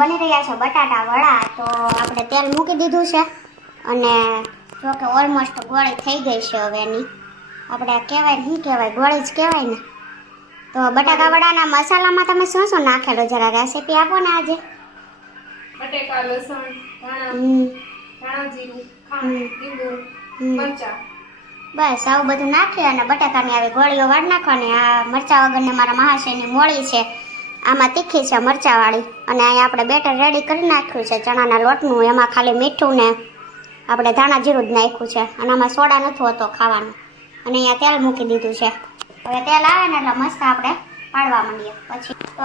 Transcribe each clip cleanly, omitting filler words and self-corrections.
બની રહ્યા છે બટાટા વડા. તો આપણે તેલ મૂકી દીધું છે અને જો કે ઓલમોસ્ટ ગોળી થઈ ગઈ છે હવે એની. આપણે કહેવાય શું કહેવાય, ગોળી જ કહેવાય ને. તો બટાકા વડાના મસાલામાં તમે શું શું નાખેલો, જરા રેસીપી આપો ને આજે. બટેકા, લસણ, ધાણા જીરું, ખાંડ, લીંબુ, મરચાં. બસ આવું બધું નાખી અને બટાકાની આવી ગોળીઓ વાળી નાખવાની. આ મરચા વગરની મારા મહાશયની મોળી છે, આમાં તીખી છે મરચાવાળી. અને અહીંયા આપણે બેટર રેડી કરી નાખ્યું છે ચણાના લોટનું. એમાં ખાલી મીઠું ને આપણે ધાણા જીરું જ નાખ્યું છે અને આમાં સોડા નથી હોતો ખાવાનો. અને અહીંયા તેલ મૂકી દીધું છે. હવે તેલ આવે ને એટલે મસ્ત આપણે પાડવા માંડીએ. પછી તો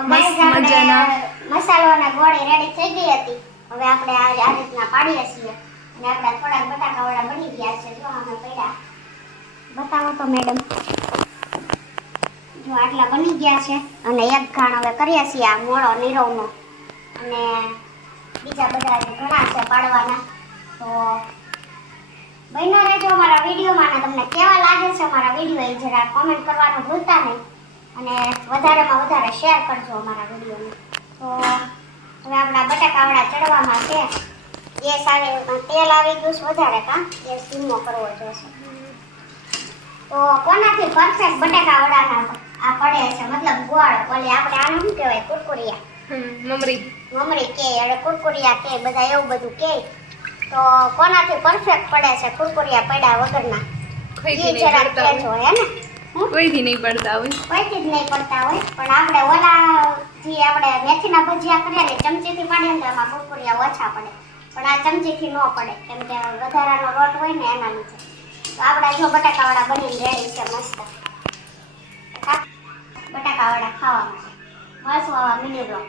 મસાલો અને ગોળી રેડી થઈ ગઈ હતી. હવે આપણે આ રીતના પાડીએ છીએ અને આપણા થોડાક બટાકા વડા બની ગયા છે. જો અમે પડ્યા, બતાવો તો મેડમ. જો આટલા બની ગયા છે અને એક ઘાણ હવે કરીએ છીએ આ મોળો નીરવનો. અને બીજા બધા ઘણા છે પાડવાના. તો બન્યા રહેજો અમારા વિડીયોમાં. અને તમને કેવા લાગે છે અમારા વિડીયો એ જરા કોમેન્ટ કરવાનું ભૂલતા નહીં. અને વધારેમાં વધારે શેર કરજો અમારા વિડીયોને. તો હવે આપણા બટાકા વડા ચડવામાં છે. ગેસ આવે તેલ આવી ગયું છે વધારે, કાં ગેસ ધીમો કરવો જોશે. તો કોનાથી પરફેક્ટ બટાકા વડાના આ પડે છે, મતલબ ગોળ. ઓલી આપણે આને શું કહેવાય, કુરકુરિયા, મમરી કે એટલે કુરકુરિયા કે બધા એવું બધું કે. તો કોનાથી પરફેક્ટ પડે છે કુરકુરિયા પડ્યા વગરના, એ જરા કહેજો હે ને. કોઈથી નહીં પડતા હોય, કોઈથી જ નહીં પડતા હોય. પણ આપણે ઓલા જે આપણે મેથીના ભજીયા કરીએ ને ચમચીથી પાડીએ ને એમાં કુરકુરિયા ઓછા પડે. પણ આ ચમચીથી ન પડે કેમ કે વધારાનો લોટ હોય ને એના લીધે. તો આપણા જો બટાકાવાળા બનીને રેડી છે મસ્ત. બટાકાવાળા ખાવા માટે બસ મિની બ્લોગ.